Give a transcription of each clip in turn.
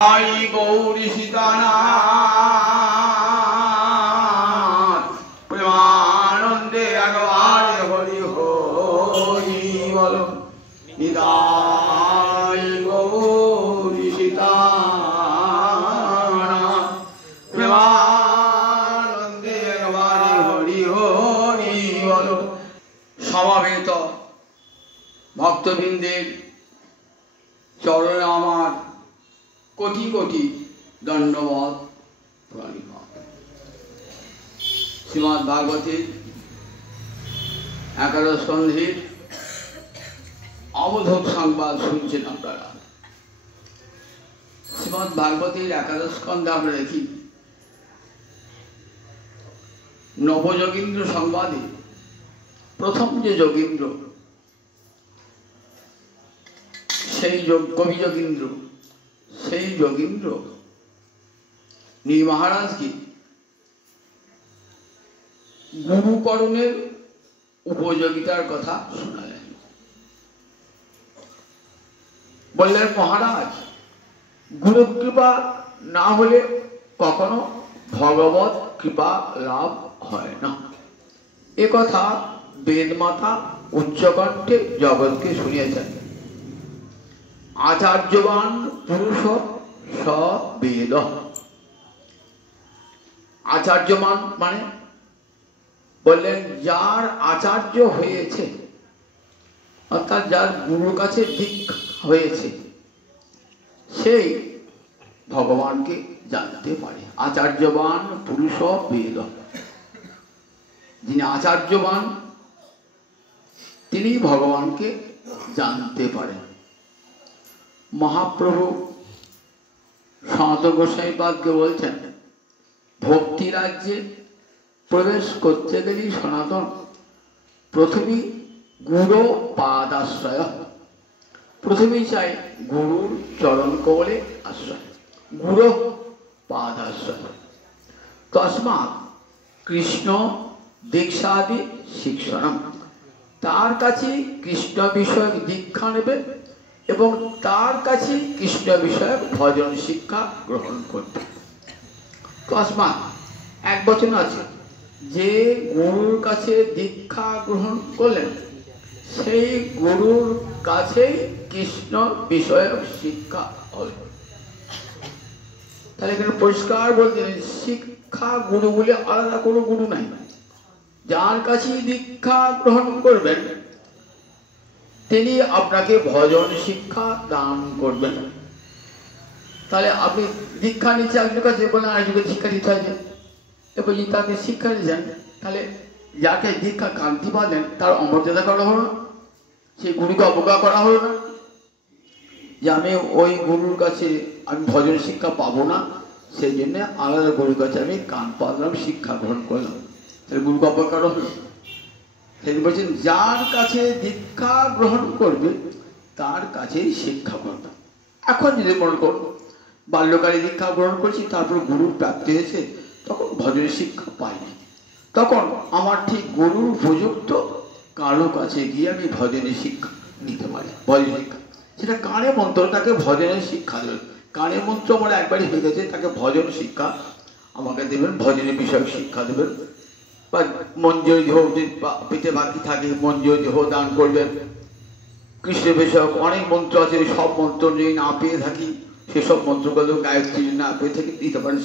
आई गौरी सीतानाथ प्रेमानंदे अगवारे हरि हरि बोलो निदाई गौरी सीतानाथ प्रेमानंदे अगवारे हरि हरि बोलो। समावेत भक्तबृंदेर चरणे आमार कोटि कोटि दंडवत प्रणिपात। श्रीमद् भागवतेर एकादश स्कंधेर अवधूत संबाद सुनছেন আপনারা। श्रीमद् भागवतेर एकादश स्कंधे আমরা দেখি नवयोगींद्र संबादे प्रथम যে যোগীন্দ্র সেই কবি যোগীন্দ্র সেই যোগীন্দ্র নীল মহারাজকে গুরুকরণের উপযোগিতার কথা শোনালেন। বললেন মহারাজ, গুরু কৃপা না হলে কখনো ভগবত কৃপা লাভ হয় না। এ কথা বেদমাতা উচ্চকণ্ঠে জগৎকে শুনিয়েছেন। आचार्यवान पुरुष स वेद। आचार्यवान माने बोलें जार आचार्य হয়েছে অর্থাৎ যার গুরুর কাছে দীক্ষা হয়েছে সেই ভগবানকে জানতে পারে। आचार्यवान पुरुष वेद। যিনি आचार्यवान তিনি ভগবানকে জানতে পারেন। महाप्रभु सनातन गोसाईपाद के बोलছেন भक्ति राज्य प्रवेश करते गেলে सनातन प्रथमेই गुरु पादाश्रय। प्रथमेই চাই गुरुर चरण कमले आश्रय, गुरु पादाश्रय। तस्मात् कृष्ण दीक्षादि शिक्षणम। तार काছে कृष्ण विषयक दीक्षा नेবে এবং তার কাছে কৃষ্ণ বিষয়ক ভজন শিক্ষা গ্রহণ করতে। তসমাৎ এক বচন আছে, যে গুরুর কাছে দীক্ষা গ্রহণ করলেন সেই গুরুর কাছেই কৃষ্ণ বিষয়ক শিক্ষা হবে। তাহলে এখানে পরিষ্কার বলতে শিক্ষা গুরু বলে আলাদা কোনো গুরু নাই। যার কাছে দীক্ষা গ্রহণ করবেন তিনি আপনাকে ভজন শিক্ষা দান করবেন। তাহলে আপনি দীক্ষা নিচ্ছে একজনের কাছে বলেন আরেকজনকে শিক্ষা দিতে হয়, এবার যদি তাকে শিক্ষা দিয়েছেন তাহলে যাকে দীক্ষা কান্তি পালেন তার অমর্যাদা করা হলো না, সেই গুরুকে অবজ্ঞা করা হলো না যে আমি ওই গুরুর কাছে আমি ভজন শিক্ষা পাবো না সেই জন্য আলাদা গুরুর কাছে আমি কান পাতলাম, শিক্ষা গ্রহণ করলাম, তাহলে গুরুকে অবজ্ঞা করা হলো। বলছেন যার কাছে দীক্ষা গ্রহণ করবে তার কাছেই শিক্ষা করবে। এখন যদি মনে করুন বাল্যকালে দীক্ষা গ্রহণ করছি তারপর গুরুর প্রাপ্তি হয়েছে তখন ভজনের শিক্ষা পাইনি, তখন আমার ঠিক গুরুর উপযুক্ত কারো কাছে গিয়ে আমি ভজনের শিক্ষা নিতে পারি। ভজন শিক্ষা সেটা কানে মন্ত্র, তাকে ভজনের শিক্ষা দেবেন। কানে মন্ত্র আমার একবারই হয়ে গেছে, তাকে ভজন শিক্ষা আমাকে দেবেন, ভজনের বিষয়ক শিক্ষা দেবেন। বা মঞ্জুরি হোক যদি পেটে বাকি থাকে মঞ্জুরি হোক দান করবেন। কৃষ্ণ বিষয়ক অনেক মন্ত্র আছে, সব মন্ত্র যদি না পেয়ে থাকি সেসব মন্ত্রগুলো গায়ত্রী যদি না পেয়ে থাকি দিতে পারেন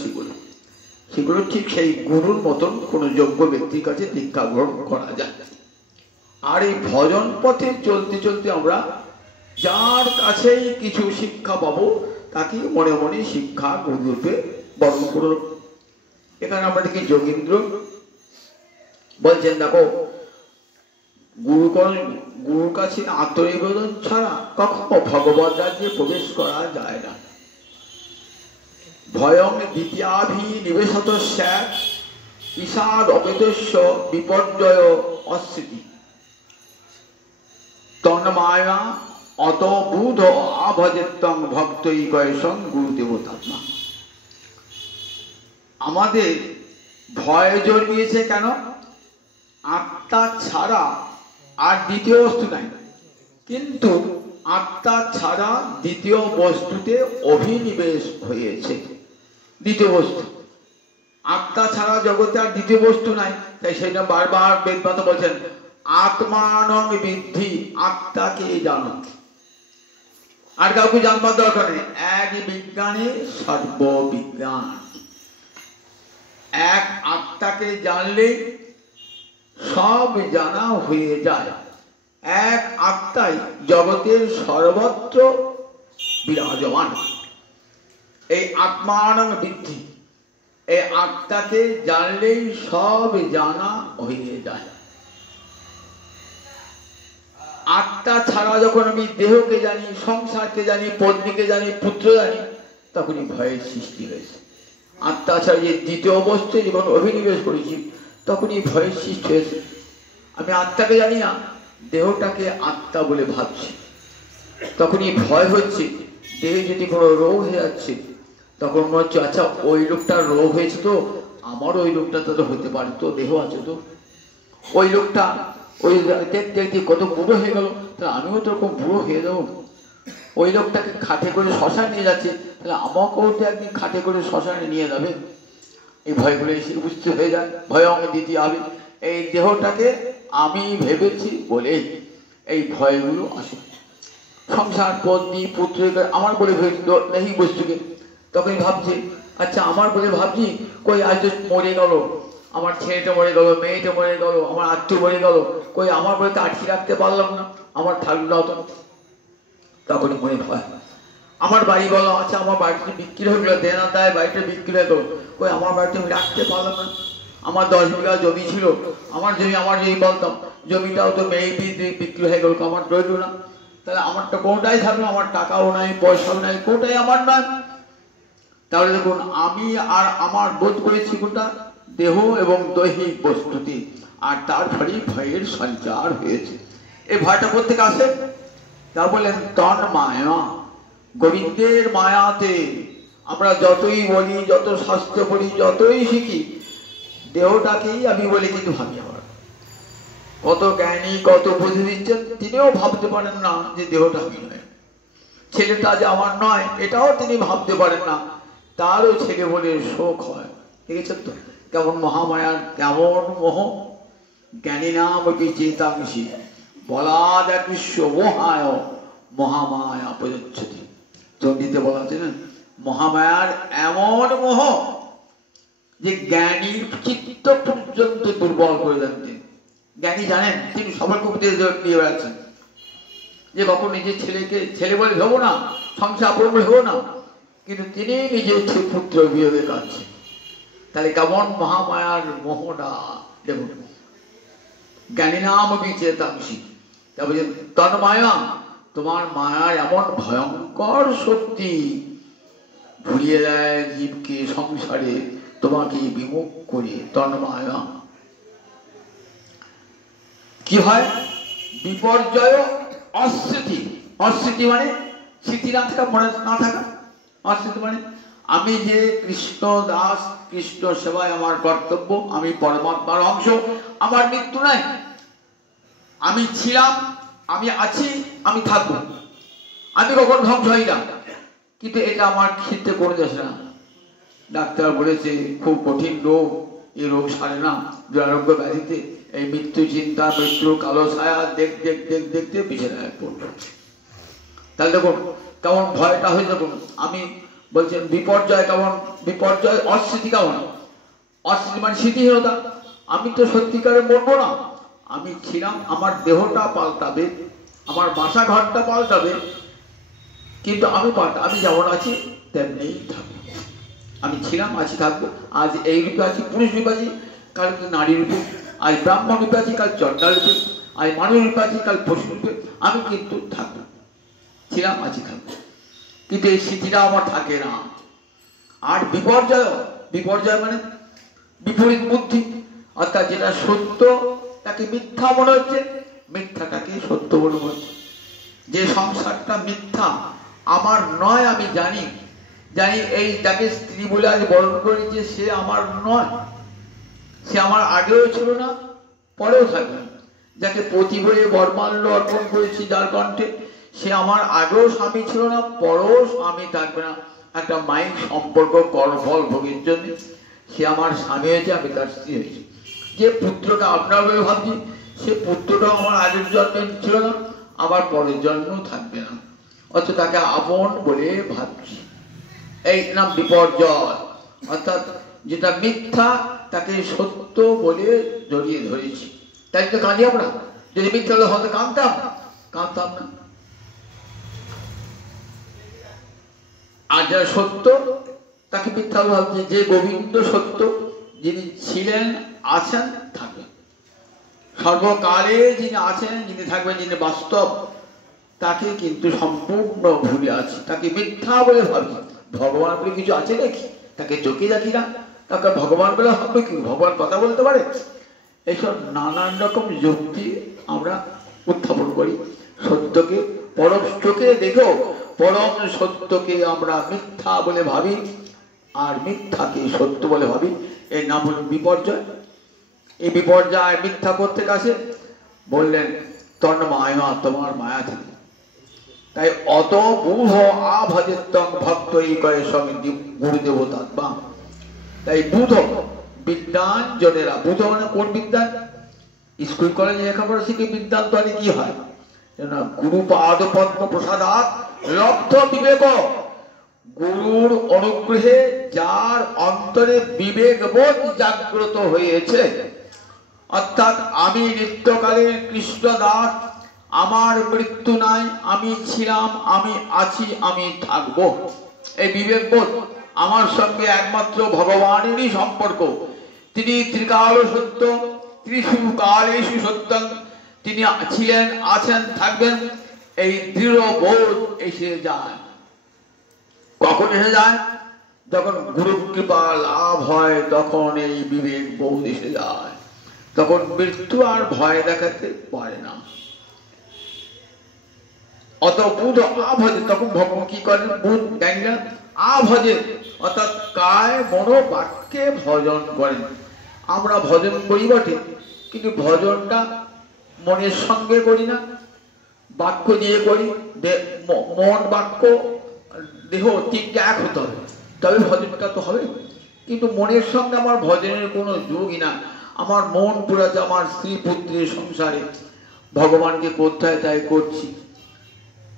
সেগুলো ঠিক সেই গুরুর মতন কোনো যোগ্য ব্যক্তির কাছে দীক্ষা গ্রহণ করা যায়। আর এই ভজন পথে চলতে চলতে আমরা যার কাছেই কিছু শিক্ষা পাবো তাকে মনে মনে শিক্ষা গুরুরূপে বরণ করব। এখানে আমরা দেখি যোগীন্দ্র বলছেন দেখো গুরুর কাছে আত্মনিবেদন ছাড়া কখনো ভগবত রাজ্যে প্রবেশ করা যায় না। ভয়ং দ্বিতীয়াভি নিবেশত স্যাৎ ঈষাদ অপেতস্য বিপর্যয় অস্মৃতি তন্মায়া অত বুধ আভজেত্তং ভক্তৈকৈশং গুরুদেবতাত্মা। আমাদের ভয় জন্মিয়েছে কেন? আত্মা ছাড়া আর দ্বিতীয় বস্তু নাই। কিন্তু আত্মা ছাড়া দ্বিতীয় বস্তুতে অভিনিবেশ হয়েছে। দ্বিতীয় বস্তু, আত্মা ছাড়া জগতে আর দ্বিতীয় বস্তু নাই। তাই সেটা বারবার বেদবাদ বলছেন, আত্মানং বিদ্ধি, আত্মাকে জানো। আর কাউকে জানবার দরকার নেই। এক বিজ্ঞানে সর্ববিজ্ঞান। এক আত্মাকে জানলে সব জানা হয়ে যায়। এক আত্মাই জগতের সর্বত্র বিরাজমান। এই আত্মানং বিদ্ধি, এই আত্মাকে জানলেই সব জানা হয়ে যায়। আত্মা ছাড়া যখন আমি দেহকে জানি, সংসারকে জানি, পত্নীকে জানি, পুত্র জানি, তখনই ভয়ের সৃষ্টি হয়েছে। আত্মা ছাড়া যে দ্বিতীয় বস্তু যখন অভিনিবেশ করেছি, তখনই ভয়ের সৃষ্টি হয়েছে। আমি আত্মাকে জানি না, দেহটাকে আত্মা বলে ভাবছি, তখনই ভয় হচ্ছে। দেহে যদি কোনো রোগ হয়ে যাচ্ছে, তখন মনে হচ্ছে আচ্ছা ওই লোকটার রোগ হয়েছে, তো আমার ওই লোকটা তো হতে পারে, তো দেহ আছে, তো ওই লোকটা ওই দেখতে দেখতে কত বুড়ো হয়ে গেল, তাহলে আমিও তো ওরকম বুড়ো হয়ে যাবো। ওই লোকটাকে খাটে করে শ্মশানে নিয়ে যাচ্ছে, তাহলে আমাকেও তো একদিন খাটে করে শ্মশানে নিয়ে যাবে। এই ভয়গুলো এসে উপস্থিত হয়ে যায়। ভয় অঙ্গ দিতে হবে। এই দেহটাকে আমি ভেবেছি বলে এই ভয়গুলো আসে। সংসার, পত্নী, পুত্র আমার বলে ভেবেছি এই বস্তুকে, তখন ভাবছি আচ্ছা আমার বলে ভাবছি, কই আজ মরে গেল, আমার ছেলেটা মরে গেল, মেয়েটা মরে গেল, আমার আত্মীয় মরে গেল, কই আমার বলে তো আটকে রাখতে পারলাম না, আমার থাকলো না তো। তখনই মনে হয় আমার বাড়ি গেল, আচ্ছা আমার বাড়িতে বিক্রি হয়ে গেল, দেনা দায় বাড়িটা বিক্রি হয়ে গেল, কই আমার বাড়িতে আমি রাখতে পারলাম না। আমার 10 বিঘা জমি ছিল, আমার জমি বলতাম, জমিটাও তো মেয়ে বিক্রি হয়ে গেল, আমার রইল না। তাহলে আমারটা কোনটাই থাকলো, আমার টাকাও নাই, পয়সাও নাই, কোনটাই আমার নয়। তাহলে দেখুন আমি আর আমার বোধ করেছি কোনটা, দেহ এবং দৈহিক বস্তুতি, আর তার ফলে ভয়ের সঞ্চার হয়েছে। এই ভয়টা কোথেকে আসে? তা বলেন তন মায়া, গোবিন্দের মায়াতে আমরা যতই বলি, যত শাস্ত্র পড়ি, যতই শিখি, দেহটাকেই আমি বলি, কিন্তু ভাবি আমার কত জ্ঞানী, কত বুঝে দিচ্ছেন, তিনিও ভাবতে পারেন না যে দেহটা আমি নয়। ছেলেটা যে আমার নয়, এটাও তিনি ভাবতে পারেন না, তারও ছেলে বলে শোক হয়। দেখেছেন তো কেমন মহামায়ার কেমন মোহ। জ্ঞানী নাম চেতাংশী বলা দেখি মোহায় মহামায়া প্রযোজ্যতি। চণ্ডীতে বলা আছে না, মহামায়ার এমন মোহ যে জ্ঞানীর চিত্ত পর্যন্ত দুর্বল করে দেন তিনি। জ্ঞানী জানেন, তিনি সবাইকে উপদেশ দিয়ে বেড়াচ্ছেন যে কখন নিজের ছেলেকে ছেলে বলে ভেবো না, সংসার বলে ভেবো না, কিন্তু তিনি নিজের পুত্র বিয়োগে কাঁদছেন। তাহলে কেমন মহামায়ার মোহটা দেখুন। জ্ঞানী নাম বিচেতাংশী, তারপরে তন্মায়া, তোমার মায়ার এমন ভয়ঙ্কর শক্তি ঘুরিয়ে দেয় জীবকে সংসারে, তোমাকে বিমুখ করে। তন্মায়া কি হয়? বিপর্যয় অস্মৃতি। অস্মৃতি মানে স্মৃতি না থাকা, মনে না থাকা। অস্মৃতি মানে আমি যে কৃষ্ণ দাস, কৃষ্ণ সেবায় আমার কর্তব্য, আমি পরমাত্মার অংশ, আমার মৃত্যু নাই, আমি ছিলাম, আমি আছি, আমি থাকবো, আমি কখন ধ্বংস হই না। কিন্তু এটা আমার ক্ষেত্রে করে যাচ্ছে না। ডাক্তার বলেছে খুব কঠিন রোগ, এই রোগ সারে না, দুরারোগ্য ব্যাধিতে এই মৃত্যু চিন্তা, মৃত্যুর কালো ছায়া দেখতে দেখতে বিছানায় পড়ল। তাহলে দেখুন কেমন ভয়টা হয়ে দেখুন। আমি বলছেন বিপর্যয় কেমন, বিপর্যয় অস্মৃতি কেমন? অস্মৃতি মানে স্মৃতিহীনতা। আমি তো সত্যিকারে মরবো না, আমি ছিলাম, আমার দেহটা পাল্টাবে, আমার বাসা ঘরটা পাল্টাবে, কিন্তু আমি আমি যেমন আছি তেমনিই থাকবো। আমি ছিলাম, আছি, থাকবো। আজ এই রূপে আছি, পুরুষ রূপে আছি, কাল নারী রূপে, আজ ব্রাহ্মণ রূপে আছি, কাল চণ্ডাল রূপে, আজ মানুষ রূপে আছি, কাল পশু রূপে, আমি কিন্তু থাকবো। ছিলাম, আছি, থাকবো, কিন্তু এই স্মৃতিটা আমার থাকে না। আর বিপর্যয়, বিপর্যয় মানে বিপরীত বুদ্ধি, অর্থাৎ যেটা সত্য তাকে মিথ্যা মনে হচ্ছে, মিথ্যাটাকে সত্য বলে মনে হচ্ছে। যে সংসারটা মিথ্যা, আমার নয়, আমি জানি, এই যাকে স্ত্রী বলে আজ বরণ করি, যে সে আমার নয়, সে আমার আগেও ছিল না, পরেও থাকবে না। যাকে পতি বলে বরমাল্য অর্পণ করেছি যার কণ্ঠে, সে আমার আগেও স্বামী ছিল না, পরেও স্বামী থাকবে না। একটা মাইক সম্পর্ক কর্মফল ভোগের জন্য সে আমার স্বামী হয়েছে, আমি তার স্ত্রী হয়েছি। যে পুত্রটা আপনার বলে ভাবছি, সে পুত্রটাও আমার আগের জন্মে ছিল না, আমার পরের জন্মেও থাকবে না, অথচ তাকে আপন বলে ভাবছি। এই নাম বিপর্যয়। অর্থাৎ যেটা মিথ্যা তাকে সত্য বলে জড়িয়ে ধরেছি। তাই তো কাঁদি আমরা। যদি মিথ্যা হলে হয়তো কাঁদতাম না। আর যারা সত্য তাকে মিথ্যা ভাবছে। যে গোবিন্দ সত্য, যিনি ছিলেন, আছেন, থাকবেন সর্বকালে, যিনি আছেন, যিনি থাকবেন, যিনি বাস্তব, তাকে কিন্তু সম্পূর্ণ ভুলে আছি, তাকে মিথ্যা বলে ভাবি। ভগবান বলে কিছু আছে নাকি? তাকে চোখে দেখি না, তাকে ভগবান বলে হবে কি? ভগবান কথা বলতে পারে? এইসব নানান রকম যুক্তি আমরা উত্থাপন করি। সত্যকে পরম চোখে দেখেও পরম সত্যকে আমরা মিথ্যা বলে ভাবি, আর মিথ্যাকে সত্য বলে ভাবি। এর নাম হল বিপর্যয়। এই বিপর্যয় মিথ্যা করতে কাছে বললেন তন্মায়া, তোমার মায়া থেকে। তাই অত বুধ আভজেতং ভক্ত এই কয়ে সঙ্গে গুরুদেবতা। তাই বুধ বিদ্যান জনেরা, বুধ মানে কোন বিদ্যান? স্কুল কলেজে লেখাপড়া শিখে বিদ্যান তো কি হয়? গুরু পাদ পদ্ম প্রসাদাৎ লব্ধ বিবেক। গুরুর অনুগ্রহে যার অন্তরে বিবেকবোধ জাগ্রত হয়েছে, অর্থাৎ আমি নিত্যকালের কৃষ্ণদাস, আমার মৃত্যু নাই, আমি ছিলাম, আমি আছি, আমি থাকব, এই বিবেকবোধ। আমার সঙ্গে একমাত্র ভগবানেরই সম্পর্ক। তিনি ত্রিকাল সত্য, ত্রিশুকালেষু সত্যং, তিনি ছিলেন, আছেন, থাকবেন, এই দৃঢ় বোধ এসে যায়। কখন এসে যায়? যখন গুরু কৃপা লাভ হয়, তখন এই বিবেক বোধ এসে যায়। তখন মৃত্যু আর ভয় দেখাতে পারে না। অত বুধ আভজে, তখন ভগবান কি করেন? বুধ জ্ঞানীরা আভজে, অর্থাৎ কায় মনো বাক্যে ভজন করেন। আমরা ভজন করি বটে, কিন্তু ভজনটা মনের সঙ্গে করি না, বাক্য দিয়ে করি। মন, বাক্য, দেহ তিনটা এক হতে হবে, তবে ভজনটা তো হবে। কিন্তু মনের সঙ্গে আমার ভজনের কোনো যোগই না। আমার মন পুরো আছে আমার স্ত্রী পুত্রের সংসারে, ভগবানকে করতে হয় তাই করছি।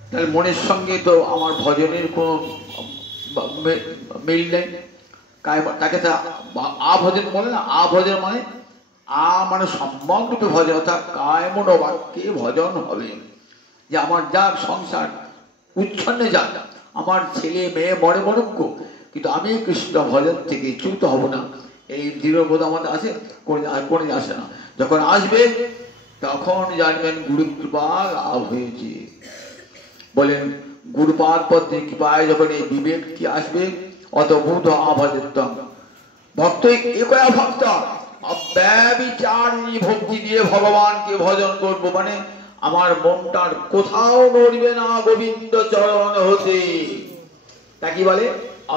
তাহলে মনের সঙ্গে তো আমার ভজনের কোনো মিল নেই। তাকে আভজন বলে না। আভজন মানে মানে সম্যক রূপে ভজন, অর্থাৎ কায় মনো বাক্যে ভজন হবে। যে আমার যাক সংসার উচ্ছন্নে যাক, আমার ছেলে মেয়ে মরে মরক্ষ, কিন্তু আমি কৃষ্ণ ভজন থেকে চ্যুত হব না, এই দৃঢ়বোধ আমাদের আছে, কোনো আসে না। যখন আসবে তখন জানবেন গুরু কৃপা লাভ হয়েছে। বলেন গুরুপাদ পদ্মে কৃপায় যখন এই বিবেকটি আসবে, অত বুধ আভজেতং ভক্ত একয়া ভক্ত অব্যবিচারিণী ভক্তি দিয়ে ভগবানকে ভজন করবো, মানে আমার মনটার কোথাও নড়বে না গোবিন্দ চরণ হতে। তা কি বলে?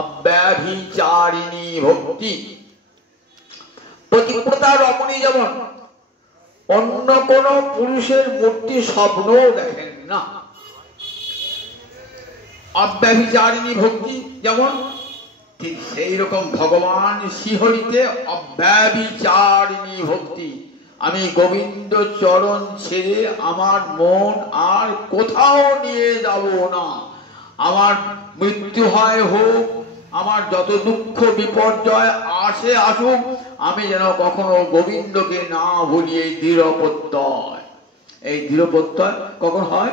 অব্যভিচারিণী ভক্তি। পতিব্রতা রমণী যেমন অন্য কোন পুরুষের মূর্তি স্বপ্ন দেখেন না, অব্যভিচারিণী ভক্তি যেমন, ঠিক সেই রকম ভগবান শ্রীহরিতে অব্যভিচারিণী ভক্তি। আমি গোবিন্দ চরণ ছেড়ে আমার মন আর কোথাও নিয়ে যাব না। আমার মৃত্যু হয় হোক, আমার যত দুঃখ বিপর্যয় আসে আসুক, আমি যেন কখনো গোবিন্দকে না ভুলি। এই দৃঢ় প্রত্যয়, এই দৃঢ় প্রত্যয় কখন হয়?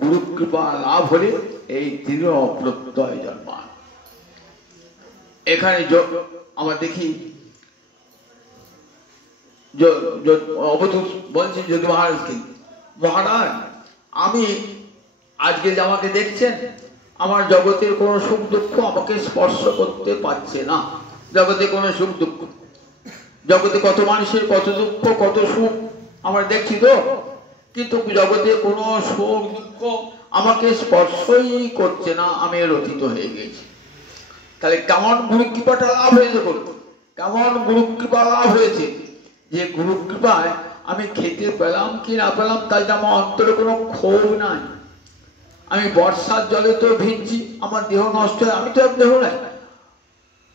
গুরু কৃপা লাভ হলে এই দৃঢ় প্রত্যয় জন্মায়। এখানে আমরা দেখি অবধূত বলছেন যদি মহারাজকে, মহারাজ আমি আজকে যে আমাকে দেখছেন, আমার জগতের কোনো সুখ দুঃখ আমাকে স্পর্শ করতে পারছে না। জগতে কোনো সুখ দুঃখ, জগতে কত মানুষের কত দুঃখ কত সুখ আমরা দেখছি তো, কিন্তু জগতে কোনো সুখ দুঃখ আমাকে স্পর্শই করছে না, আমি রচিত হয়ে গেছি। তাহলে কেমন গুরু কৃপাটা লাভ হয়েছে? কেমন গুরু কৃপা লাভ হয়েছে? যে গুরু কৃপায় আমি খেতে পেলাম কি না পেলাম তাই আমার অন্তরে কোনো ক্ষোভ নাই, আমি বর্ষার জলে তো ভিজছি, আমার দেহ নষ্ট হয়, আমি তো আর দেহ নাই।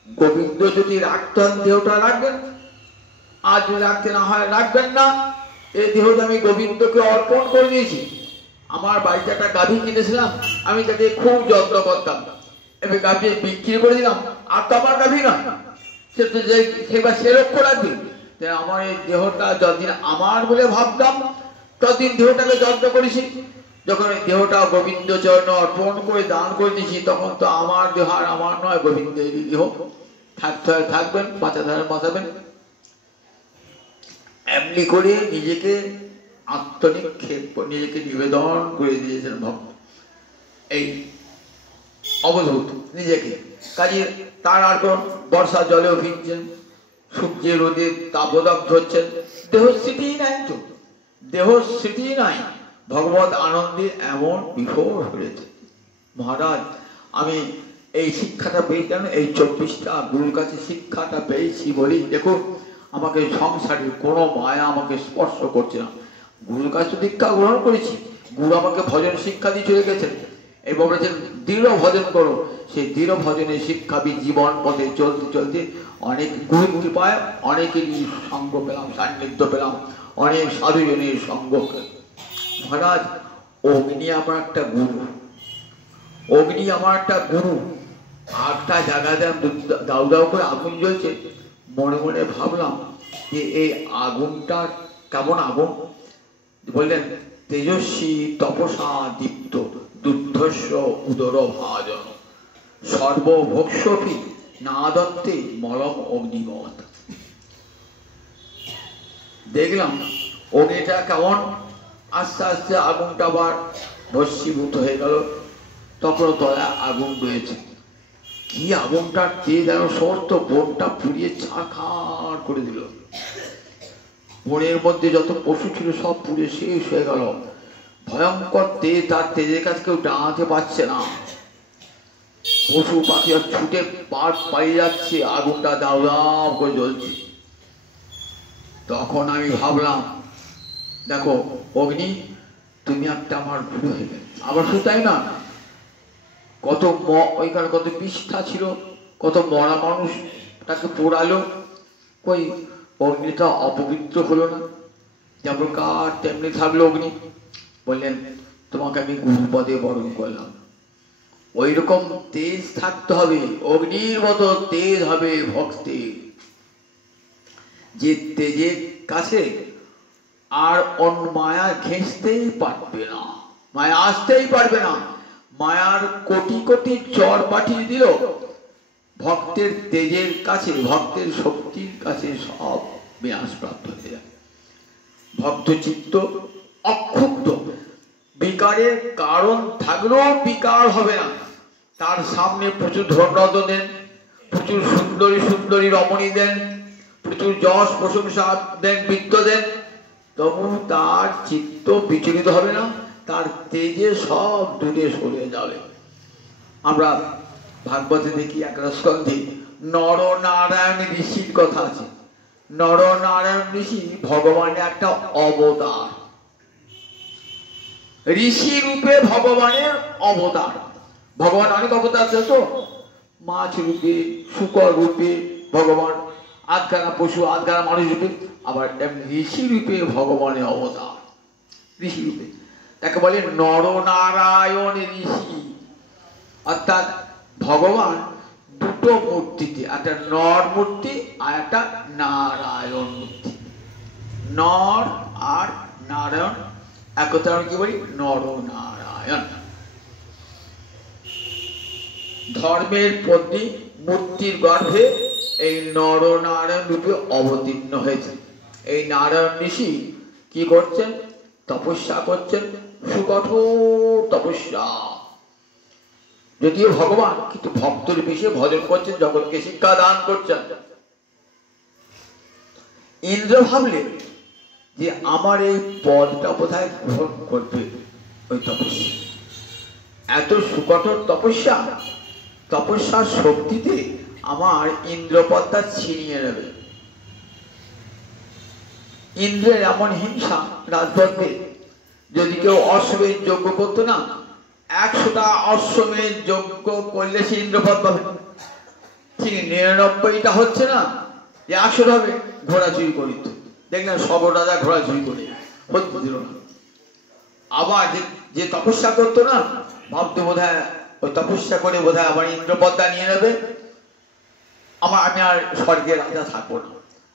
গোবিন্দ যদি রাখতেন দেহটা রাখবেন, আর যদি রাখতে না হয় রাখবেন না। এই দেহটা আমি গোবিন্দকে অর্পণ করে দিয়েছি। আমার বাড়িতে একটা গাভী কিনেছিলাম, আমি তাকে খুব যত্ন করতাম, এবার গাভী বিক্রি করে দিলাম, আর তো আমার গাভী নয়, সে তো সেবার সে লক্ষ্য রাখবে। তাই আমার এই দেহটা যতদিন আমার বলে ভাবতাম, ততদিন দেহটাকে যত্ন করেছি। যখন এই দেহটা গোবিন্দ চরণ অর্পণ করে দান করে দিয়েছি, তখন তো আমার দেহ আর আমার নয়, গোবিন্দের দেহ। থাকতে হয় থাকবেন, বাঁচাতে হয় বাঁচাবেন। এমনি করে নিজেকে আত্মনিক্ষেপ, নিজেকে নিবেদন করে দিয়েছেন ভক্ত, এই অবধূত নিজেকে। কাজে তার আর কোন বর্ষা জলেও ভিজছেন, সূর্যের রোদে তাপদাব্ধ হচ্ছেন, দেহ স্মৃতি নাই, তো দেহ স্মৃতি নাই। ভগবত আনন্দে এমন বিভোর হয়েছে। মহারাজ, আমি এই শিক্ষাটা পেয়েছি, কেন এই 24টা গুরুর কাছে শিক্ষাটা পেয়েছি বলি, দেখুন আমাকে সংসারে কোনো মায়া আমাকে স্পর্শ করছে না। গুরুর কাছে দীক্ষা গ্রহণ করেছি, গুরু আমাকে ভজন শিক্ষা দিয়ে চলে গেছেন, এবং বলেছেন দৃঢ় ভজন করো। সেই দৃঢ় ভজনের শিক্ষা জীবন পথে চলতে চলতে অনেক গুরু কৃপায় অনেকেরই সঙ্গ পেলাম, সান্নিধ্য পেলাম, অনেক সাধুজনের সঙ্গ। মহারাজ, অগ্নি আমার একটা গুরু, অগ্নি আমার একটা গুরু। আটটা জায়গাতে দাউ দাউ করে আগুন জ্বলছে, মনে মনে ভাবলাম যে এই আগুনটা কেমন আগুন। বললেন তেজস্বী তপসা দীপ্ত দুর্ধস্য উদর ভাজন সর্বভোক্ষ্যপি না দত্তে মলম অগ্নিবৎ। দেখলাম অগ্নিটা কেমন, আস্তে আস্তে আগুনটা আবার ভস্মীভূত হয়ে গেল, তখন তলায় আগুন রয়েছে। কি আগুনটার তেজ, যেন সমস্ত বনটা পুড়িয়ে ছারখার করে দিল। বনের মধ্যে যত পশু ছিল সব পুড়ে শেষ হয়ে গেল। ভয়ঙ্কর তেজ, তার তেজের কাছে কেউ দাঁড়াতে পারছে না। পশু পাখি ছুটে পালিয়ে যাচ্ছে, আগুনটা দাউ দাউ করে জ্বলছে। তখন আমি ভাবলাম, দেখো অগ্নি, তুমি একটা আমার গুরু হয়ে গেলে। আবার শুধু তাই না, কত ওইখানে কত বিষ্ঠা ছিল, কত মরা মানুষ তাকে পোড়ালো, কই অগ্নিটা অপবিত্র হলো না? যেমন কার তেমনি থাকলো অগ্নি। বললেন তোমাকে আমি গুরুপদে বরণ করলাম। ওই রকম তেজ থাকতে হবে, অগ্নির মতো তেজ হবে ভক্তের, যে তেজের কাছে আর অন্য মায়া ঘেঁষতেই পারবে না, মায়া আসতেই পারবে না। মায়ার কোটি কোটি চর পাঠিয়ে দিল, ভক্তের তেজের কাছে, ভক্তের শক্তির কাছে সব বিনাশ প্রাপ্ত হয়ে যায়। ভক্ত চিত্ত অক্ষুব্ধ, বিকারের কারণ থাকলেও বিকার হবে না। তার সামনে প্রচুর ধনরত্ন দেন, প্রচুর সুন্দরী সুন্দরী রমণী দেন, প্রচুর যশ প্রশংসা দেন, বিত্ত দেন, তবু তার চিত্ত বিচলিত হবে না, তার তেজে সব দূরে সরে যাবে। আমরা ভাগবতে দেখি একটা স্কন্ধে নরনারায়ণ ঋষির কথা আছে। নরনারায়ণ ঋষি ভগবানের একটা অবতার, ঋষি রূপে ভগবানের অবতার। ভগবান অনেক অবতার আছে তো, মাছ রূপে, শুকর রূপে ভগবান, আধখানা পশু আধখানা মানুষ রূপে, আবার ঋষি রূপে ভগবানের অবতার, ঋষি রূপে। তাকে বলে নরনারায়ণ ঋষি। অর্থাৎ ভগবান দুটো মূর্তিতে, একটা নর মূর্তি আর একটা নারায়ণ মূর্তি। নর আর নারায়ণ একথা আমরা কি বলি, নরনারায়ণ। ধর্মের পত্নী মূর্তির গর্ভে এই নরনারায়ণ রূপে অবতীর্ণ হয়েছে। এই নারায়ণ ঋষি কি করছেন, তপস্যা করছেন, সুকঠোর তপস্যা। যদিও ভগবান, কিন্তু ভক্তের বিষয়ে ভজন করছেন, জগৎকে শিক্ষা দান করছেন। ইন্দ্র ভাবলেন যে আমার এই পদটা কোথায় গ্রহণ করবে ওই তপস্যা, এত সুকঠোর তপস্যা, তপস্যার শক্তিতে আমার ইন্দ্রপদটা ছিনিয়ে নেবে। ইন্দ্রের এমন হিংসা রাজভক্তের, যদি কেউ অশ্বমেধ যজ্ঞ করতো না, 100টা অশ্বমেধ যজ্ঞ করলে সে ইন্দ্রপদ পাবে, ঠিক 99টা হচ্ছে না, যে 100 হবে। ঘোড়া চুরি করিত, দেখলেন সগর রাজা ঘোড়া চুরি করে হতে দিল না। আবার যে তপস্যা করতো না, ভাবতো বোধহয় ওই তপস্যা করে বোধহয় আবার ইন্দ্রপদটা নিয়ে নেবে, আমি আর স্বর্গের রাজা থাকবো না।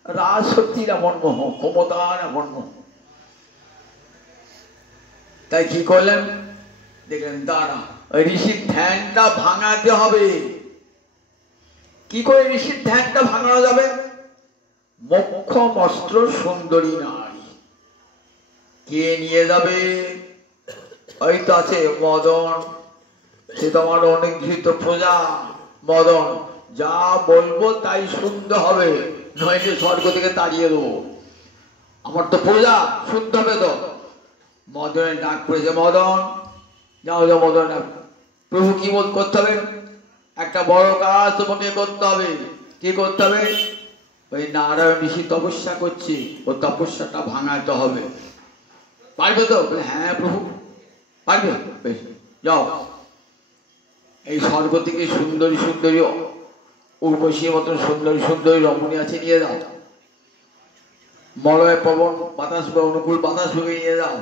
রাজ শক্তির এমন মোহ, ক্ষমতার এমন মোহ। তাই কি করলেন, দেখলেন দাঁড়া ওই ঋষির ধ্যানটা ভাঙাতে হবে। কি করে ঋষির ধ্যানটা ভাঙানো যাবে? মোক্ষম অস্ত্র সুন্দরী নারী কে নিয়ে যাবে? ওই তো আছে মদন, সে তোমার অনেক ঘৃত প্রজা। মদন যা বলবো তাই শুনতে হবে, নইলে স্বর্গ থেকে তাড়িয়ে দেবো। আমার তো প্রজা, শুনতে হবে তো। মদনের ডাক পড়েছে, মদন যাও যাও। মদন প্রভু কি করতে হবে? একটা বড় কাজ তোমাকে করতে হবে। কি করতে হবে? ওই নারায়ণ ঋষি তপস্যা করছে, ও তপস্যাটা ভাঙাতে হবে। পারবে তো? হ্যাঁ প্রভু পারবে। বেশ যাও, এই স্বর্গ থেকে সুন্দরী সুন্দরী উর্বশীর মতন সুন্দরী সুন্দরী রমণী আছে, নিয়ে যাও। মলয় পবন বাতাস অনুকূল বাতাস ভেবে নিয়ে যাও।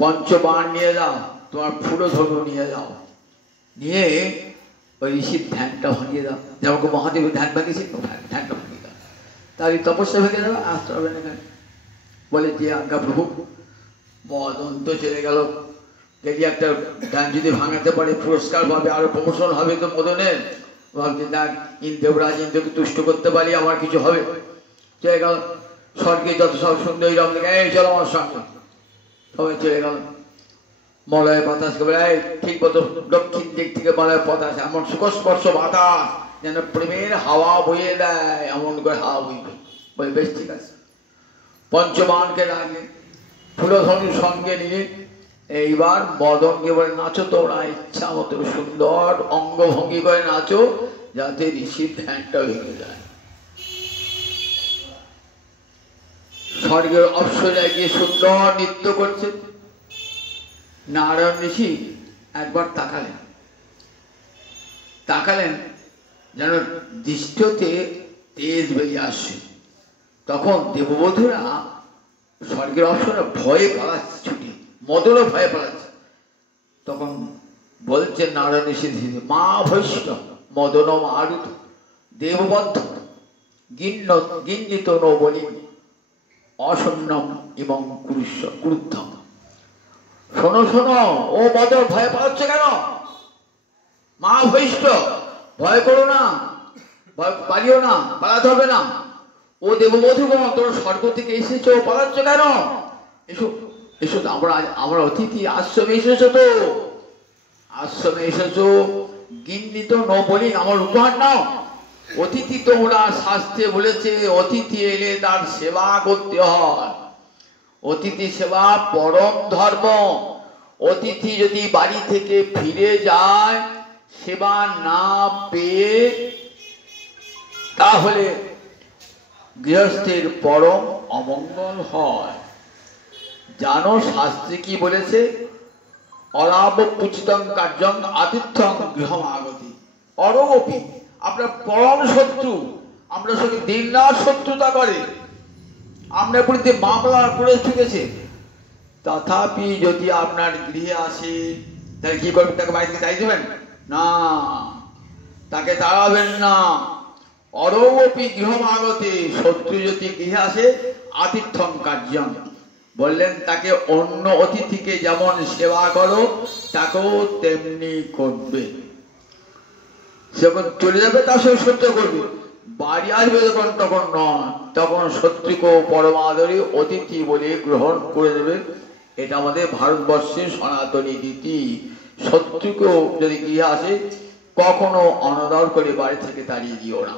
পঞ্চবাণ নিয়ে যাও, তোমার ফুলো ধনু নিয়ে যাও। নিয়ে ওই ঋষির ধ্যানটা ভাঙিয়ে দাও, যেমন মহাদেবের ধ্যান ভাঙিয়েছে, ধ্যানটা ভাঙিয়ে দাও। তার তপস্যা ভেঙে দেবে, আসতে হবে না। বলে যে আজ্ঞা প্রভু। মদন তো চলে গেল। যদি একটা ধ্যান যদি ভাঙাতে পারে পুরস্কার পাবে, আরো প্রমোশন হবে তো মদনের। ভাবছে দেখ দেবরাজ ইন্দ্রকে তুষ্ট করতে পারি, আমার কিছু হবে। চলে গেল স্বর্গে যত সব সুন্দরী রম দেখে, এই চলো আমার সঙ্গে। সবাই চলে গেল। মলয় বাতাস ঠিক মতো দক্ষিণ দিক থেকে মলয় বাতাস, এমন সুখস্পর্শ বাতাস যেন প্রেমের হাওয়া বইয়ে দেয়, এমন করে হাওয়া বইবে। বলে বেশ ঠিক আছে। পঞ্চবাণকে রাখলে, ফুলধনুর সঙ্গে নিয়ে এইবার মদনকে বলে নাচো তোমরা ইচ্ছা মতো, সুন্দর অঙ্গভঙ্গি করে নাচো, যাতে ঋষির ধ্যানটা ভেঙে যায়। স্বর্গের অপ্সরায় গিয়ে সুন্দর নৃত্য করছে। নারায়ণ ঋষি একবার তাকালেন যেন দৃষ্টিতে তেজ বেরিয়ে আসছে। তখন দেববধূরা স্বর্গের অপ্সরা ভয়ে পালাচ্ছে, ছুটি মদনও ভয়ে পালাচ্ছে। তখন বলছেন নারায়ণ ঋষি, মা ভৈষ্ঠ মদন মারুত দেববদ্ধ গিন্নিত নবলি অসন্নম এবং ক্রুদ্ধম। শোনো শোনো, ও মদন ভয় পালাচ্ছে কেন? মা ভৈষ্ঠ, ভয় করো না, ভয় পারিও না, পালাতে হবে না। ও দেববধূগণ, তোর স্বর্গ থেকে এসেছো, পালাচ্ছ কেন? এসো এসো, আমরা অতিথি, আশ্রমে এসেছো তো, আশ্রমে এসেছো। গিন্নিত নবলি, আমার উপহার নাও। অতিথি তোমরা শাস্ত্রে বলেছে, অতিথি এলে তার সেবা করতে হয়। অতিথি সেবা পরম ধর্ম। অতিথি যদি বাড়ি থেকে ফিরে যায় সেবা না পেয়ে, তাহলে গৃহস্থের পরম অমঙ্গল হয়। জানো শাস্ত্রে কি বলেছে? অলাভ পুচিতং কার্যং আতিথ্যং গৃহম আগতি। অরগপি, আপনার পরম শত্রু, আমরা সঙ্গে দিন রাত শত্রুতা করে, আমরা প্রতি মামলা করে চুকেছে, তথাপি যদি আপনার গৃহে আসে তাহলে কি করবেন? তাকে বাড়ি থেকে তাই দেবেন না, তাকে তাড়াবেন না। অরগপি গৃহম আগতে, শত্রু যদি গৃহে আসে আতিথ্যং কার্যং, বললেন তাকে অন্য অতিথিকে যেমন সেবা করো তাকেও তেমনি করবে। যখন চলে যাবে তার সঙ্গে সহ্য করবে, বাড়ি আসবে যখন তখন নয়, তখন শত্রুকেও পরমাদরী অতিথি বলে গ্রহণ করে দেবে। এটা আমাদের ভারতবর্ষের সনাতনী নীতি। শত্রুকেও যদি গিয়ে আসে কখনো অনাদর করে বাড়ি থেকে তাড়িয়ে দিও না।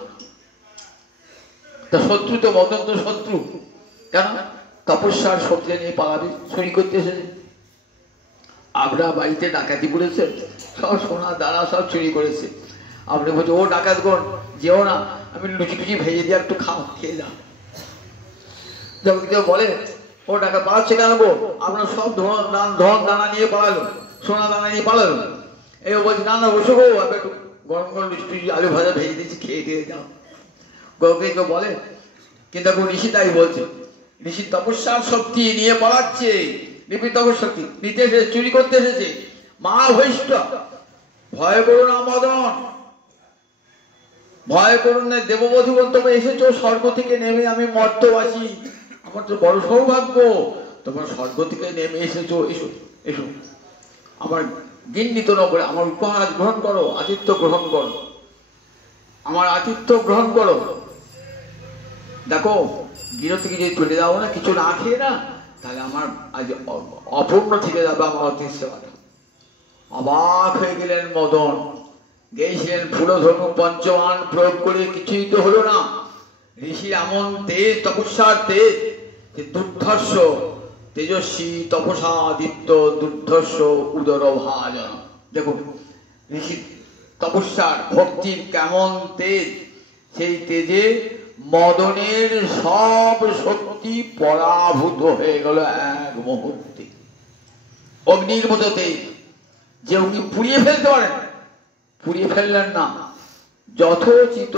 তা শত্রু তো মদন তো শত্রু কেন? তপস্যার শক্তি নিয়ে পালাবি, চুরি করতে এসেছে। আমরা বাড়িতে ডাকাতি করেছে, সব সোনা দানা সব চুরি করেছে। আপনি বলছেন ও ডাকাত কোন, যেও না, আমি লুচি টুচি ভেজে দিয়ে একটু খাও, খেয়ে যাও। যখন কেউ বলে ও টাকা পালাচ্ছে কেন গো? আপনার সব ধন দানা নিয়ে পালালো, সোনা দানা নিয়ে পালালো। এই বলছি না না বসো গো, একটু গরম গরম মিষ্টি আলু ভাজা ভেজে দিয়েছি, খেয়ে দিয়ে যাও। গৌকে কেউ বলে, কিন্তু এখন ঋষি তাই বলছে, ঋষি তপস্যার শক্তি নিয়ে পালাচ্ছে, ঋষি তপশক্তি নিতে এসেছে, চুরি করতে এসেছে। মা ভৈষ্ঠ, ভয় করো না মদন, ভয় করুন না দেববধূগণ, তোমরা এসেছো স্বর্গ থেকে নেমে, আমি মর্তবাসী, আমার তো বড় সৌভাগ্য, তোমরা স্বর্গ থেকে নেমে এসেছো, এসো এসো আমার গিন্নিত নগরে, আমার উপহার গ্রহণ করো, আতিথ্য গ্রহণ করো, আমার আতিথ্য গ্রহণ করো। দেখো গৃহ থেকে যদি চলে যাবো না কিছু না খেয়ে না, তাহলে আমার আজ অপূর্ণ থেকে যাবে আমার অতিথি সেবাটা। অবাক হয়ে গেলেন মদন, গেছিলেন ফুলধনু পঞ্চমান প্রয়োগ করে, কিছুই তো হলো না। ঋষির এমন তেজ, তপস্যার তেজ, যে দুর্ধর্ষ তেজস্বী তপসাদিত্য দুর্ধর্ষ উদর ভাজন। দেখুন ঋষির তপস্যার ভক্তির কেমন তেজ, সেই তেজে মদনের সব শক্তি পরাভূত হয়ে গেল এক মুহূর্তে। অগ্নির মতো তেজ, যে উনি পুড়িয়ে ফেলতে পারেন, পুড়িয়ে ফেললেন না, যথোচিত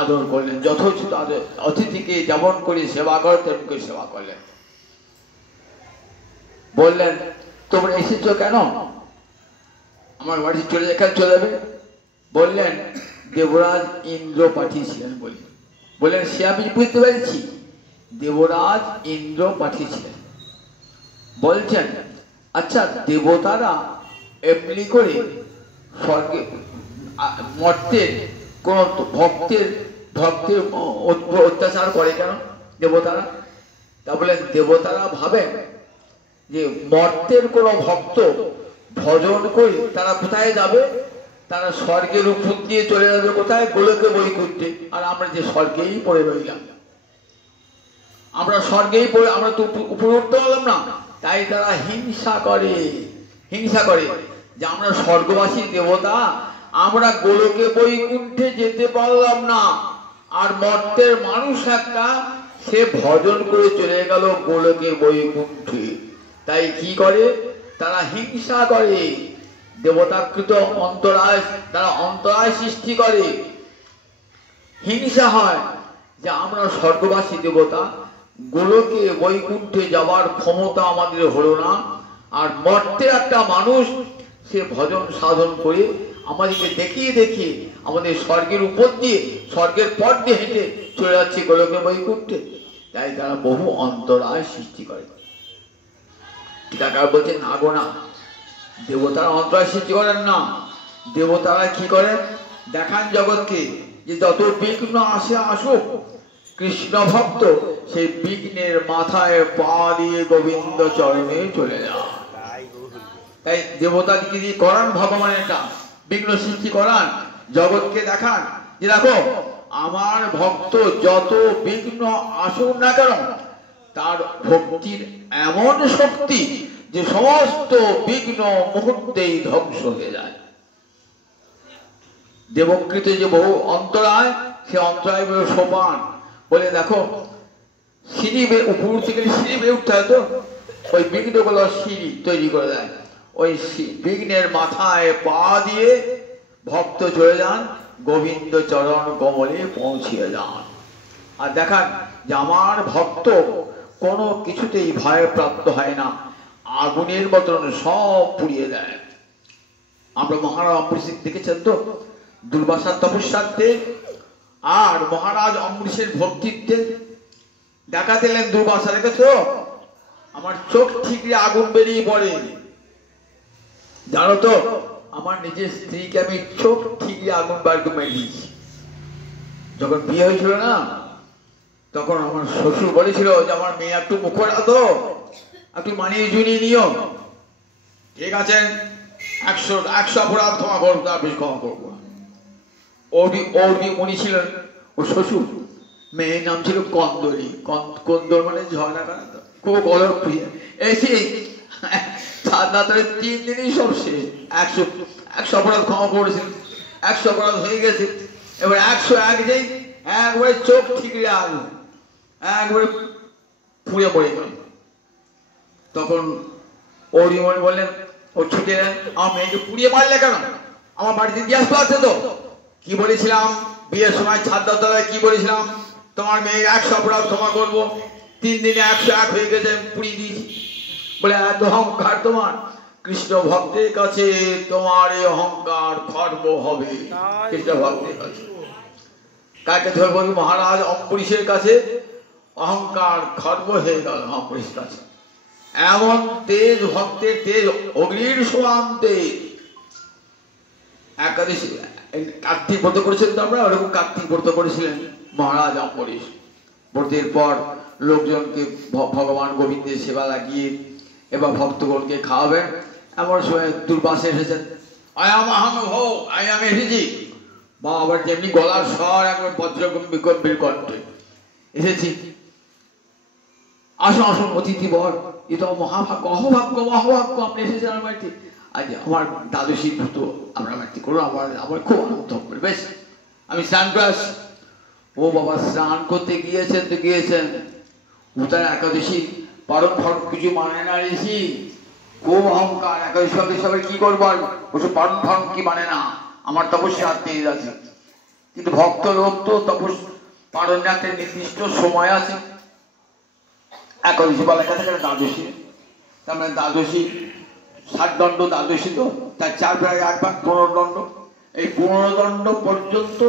আদর করলেন, যথোচিত আদর, অতিথিকে যেমন করে সেবা করে তেমন করে সেবা করলেন। বললেন তোমরা এসেছো কেন? আমার বাড়ি চলে যাবে। বললেন দেবরাজ ইন্দ্র পাঠিয়েছিলেন বলি। বললেন সে আমি বুঝতে পেরেছি, দেবরাজ ইন্দ্র পাঠিয়েছিলেন। বলছেন আচ্ছা দেবতারা এমনি করে স্বর্গে মর্তের কোন ভক্তের অত্যাচার করে কেন দেবতারা? তা বলেন দেবতারা ভাবেন যে মর্তের কোন ভক্ত ভজন করে তারা কোথায় যাবে? তারা স্বর্গের উপর দিয়ে চলে যাবে কোথায়? গোলকে বৈকুণ্ঠে। আর আমরা যে স্বর্গেই পড়ে রইলাম, আমরা স্বর্গেই পড়ে, আমরা তো উপরে উঠতে পারলাম না। তাই তারা হিংসা করে যে আমরা স্বর্গবাসী দেবতা, আমরা গোলকে বৈকুণ্ঠে যেতে পারলাম না, আর মর্তের মানুষ একটা সে ভজন করে চলে গেল গোলকে বৈকুণ্ঠে। তাই কি করে? তারা হিংসা করে, দেবতাকৃত অন্তরায়, তারা অন্তরায় সৃষ্টি করে। হিংসা হয় যে আমরা স্বর্গবাসী দেবতা, গোলকে বৈকুণ্ঠে যাওয়ার ক্ষমতা আমাদের হলো না, আর মর্তের একটা মানুষ সে ভজন সাধন করে আমাদেরকে দেখিয়ে আমাদের স্বর্গের উপর দিয়ে, স্বর্গের পথ দিয়ে হেঁটে চলে যাচ্ছে গোলকে বৈকুণ্ঠে। তাই তারা বহু অন্তরায় সৃষ্টি করে। টিকাকার বলছে না গো না, দেবতারা অন্তরায় সৃষ্টি করেন না। দেবতারা কি করেন? দেখান জগৎকে যে যত বিঘ্ন আসে আসুক, কৃষ্ণ ভক্ত সেই বিঘ্নের মাথায় পা দিয়ে গোবিন্দ চরণে চলে যায়। তাই দেবতা কি করান? ভগবান এটা বিঘ্ন সৃষ্টি করান, জগৎকে দেখান যে দেখো আমার ভক্ত যত বিঘ্ন আসুক না কেন, তার ভক্তির এমন শক্তি যে সমস্ত বিঘ্ন মুহূর্তেই ধ্বংস হয়ে যায়। দেবকৃত যে বহু অন্তরায়, সে অন্তরায় বেরো সোপান বলে দেখো সিঁড়ি উপর থেকে সিঁড়ি বেয়ে উঠতে হয়, তো ওই বিঘ্নগুলো সিঁড়ি তৈরি করে দেয়। ওই বিঘ্নের মাথায় পা দিয়ে ভক্ত চলে যান, গোবিন্দ চরণ কমলে পৌঁছিয়ে যান। আর দেখান যে আমার ভক্ত কোনো কিছুতেই ভয় প্রাপ্ত হয় না, আগুনের মতন সব পুড়িয়ে দেয়। আমরা মহারাজ অম্বরীশ দেখেছেন তো, দুর্বাসার তপস্যার্থে আর মহারাজ অম্বরীশের ভক্তিতে দেখা দিলেন দুর্বাসা, দেখেছো আমার চোখ ঠিকরে আগুন বেরিয়ে পড়ে। জানো তো আমার নিজের স্ত্রীকে আমি চোখ ঠিকরে আগুন বার করে মেরে দিয়েছি। যখন বিয়ে হয়েছিল না, তখন আমার শ্বশুর বলেছিল যে আমার মেয়ে একটু মুখ রাখো, একটু মানিয়ে জুনিয়ে নিও। ঠিক আছে 100 অপরাধ ক্ষমা করবো, তার বেশি ক্ষমা করবো। উনি ছিলেন ও শ্বশুর, মেয়ের নাম ছিল কন্দরী। কন্দর মানে ঝর্ণা, খুব গলর প্রিয়। এসে 3 দিনই সব শেষ। 100 অপরাধ ক্ষমা করেছেন, 100 অপরাধ হয়ে গেছে। এবার 101 একবারে চোখ ঠিকরে আগুন, একবারে পুড়ে পড়ে গেল। তখন অরিমণি বললেন, ও ছুটে এলেন, আমার মেয়েকে পুড়িয়ে মারলে কেন? আমার বাড়িতে ইতিহাস আছে তো, কি বলেছিলাম বিয়ের সময় ছাদতলায়, কি বলেছিলাম তোমার মেয়ে 100 অপরাধ ক্ষমা করবো, 3 দিনে 101 হয়ে গেছে, পুড়িয়ে দিয়েছি। বলে এত অহংকার তোমার? কৃষ্ণ ভক্তের কাছে তোমার এই অহংকার খর্ব হবে। কৃষ্ণ ভক্তের কাছে কাকে ধরে বলবি? মহারাজ অম্বরীশের কাছে অহংকার খর্ব হয়ে গেল। অম্বরীশ কাছে এমন তেজ, ভক্তের তেজ অগ্নির সমান তেজ। একাদশী কার্তিক ব্রত করেছিলেন তো আমরা, ওরকম কার্তিক ব্রত করেছিলেন মহারাজ অম্বরীশ। ব্রতের পর লোকজনকে ভগবান গোবিন্দের সেবা লাগিয়ে এবার ভক্তগণকে খাওয়াবেন। এমন সময় দুর্বাসে এসেছেন, আমি এসেছি। বা আবার যেমনি গলার স্বর একবার বজ্রগম্ভীর গম্ভীর কণ্ঠে, এসেছি, আসুন আসুন অতিথি বর, এ তো মহাভাগ্য, অহভাগ্য মহাভাগ্য, আপনি এসেছেন আমার বাড়িতে। আজ আমার দ্বাদশী ভূত আপনার বাড়িতে করুন, আমার খুব আনন্দ হবে। বেশ, আমি স্নান করে আসছি। ও বাবা, স্নান করতে গিয়েছেন তো গিয়েছেন, উত্তর একাদশী পারণ ফরণ কিছু মানে না ঋষি, খুব অহংকার। একাদশী সবাই কি করবো, ওসব পারণ ফরণ কি মানে না, আমার তপস্যা তেজ আছে। কিন্তু ভক্ত লোক তো পারণ একটা নির্দিষ্ট সময় আছে। একাদশী বলা গেছে দ্বাদশী, তার মানে দ্বাদশী 7 দণ্ড, দ্বাদশী তো তার 4 ভাগে 1 ভাগ 15 দণ্ড। এই 15 দণ্ড পর্যন্ত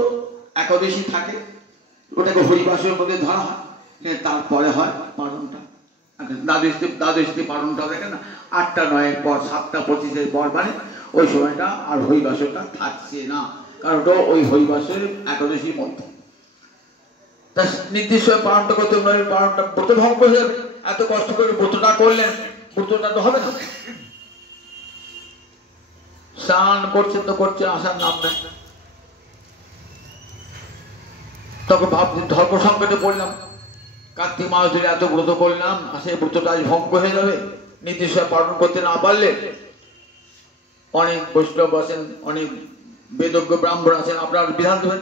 একাদশী থাকে, ওটাকে হরিবাসের মধ্যে ধরা হয়। তারপরে হয় পারণটা। দ্বাদশীতে পারণটা দেখেন না, 8টা 9-এর পর 7টা 25-এর পর, মানে ওই সময়টা আর হরিবাসরটা থাকছে না, কারণ ওটা ওই হরিবাসের একাদশীর মধ্যে। তা নির্দিষ্ট পালনটা করতে পালনটা ব্রত ভঙ্গ হয়ে যাবে। এত কষ্ট করে ব্রতটা করলেন, ব্রতটা তো হবে না। স্নান করছেন তো করছেন, আসার নাম নেই। তখন ভাবছি ধর্ম সংকটে পড়লাম, কার্তিক মাস ধরে এত ব্রত করলাম, সেই ব্রতটা আজ ভঙ্গ হয়ে যাবে নির্দিষ্ট পালন করতে না পারলে। অনেক বৈষ্ণব আছেন, অনেক বেদজ্ঞ ব্রাহ্মণ আছেন, আপনারা বিধান দেবেন,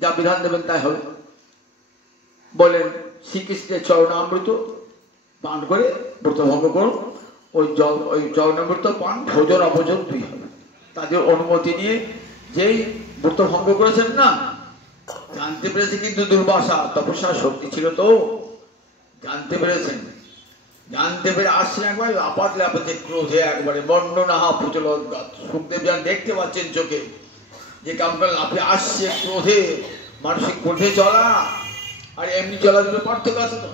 যা বিধান দেবেন তাই হবে। বলেন শ্রীকৃষ্ণের চরণামৃত পান করে ব্রত ভঙ্গ করুন। ওই চরণামৃত পান ভোজন অভোজন 2 হবে। তাদের অনুমতি নিয়ে যেই ব্রত ভঙ্গ করেছেন না, জানতে পেরেছে কিন্তু দুর্বাসা তপস্যার শক্তি ছিল তো, জানতে পেরেছেন, জানতে পেরে আসছেন একবার লাপাতে ক্রোধে একবারে বর্ণনা প্রচলৎগাত। সুখদেব যান দেখতে পাচ্ছেন চোখে যে কেমন লাফে আসছে ক্রোধে। মানসিক ক্রোধে চলা আর এমনি চলা দুটো পার্থক্য আছে তো।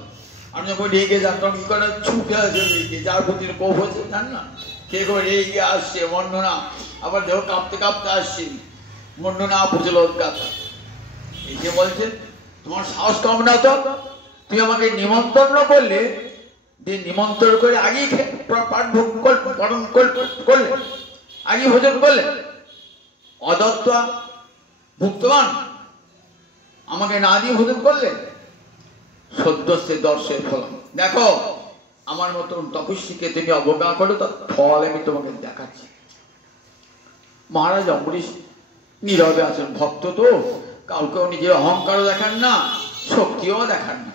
আমি যখন রেগে যান তখন কি করে ছুটে আসে, যার প্রতি কোপ হচ্ছে জান না, কে করে রেগে আসছে বর্ণনা, আবার দেহ কাঁপতে কাঁপতে আসছে, বর্ণনা প্রচলৎগাত। এই যে বলছেন তোমার সাহস কম না তো, তুমি আমাকে নিমন্ত্রণ করলে, যে নিমন্ত্রণ করে আগেই পালন করলে, আগেই ভোজন করলে, অদত্ত ভুক্তবান আমাকে না দিয়ে ভোজন করলে, সদ্যস্যে দর্শের ফল। দেখো আমার মতন তপস্বীকে তুমি অবজ্ঞা করো, তার ফল আমি তোমাকে দেখাচ্ছি। মহারাজ অম্বরীশ নীরবে আছেন, ভক্ত তো, কাউকেও নিজের অহংকারও দেখান না, শক্তিও দেখান না।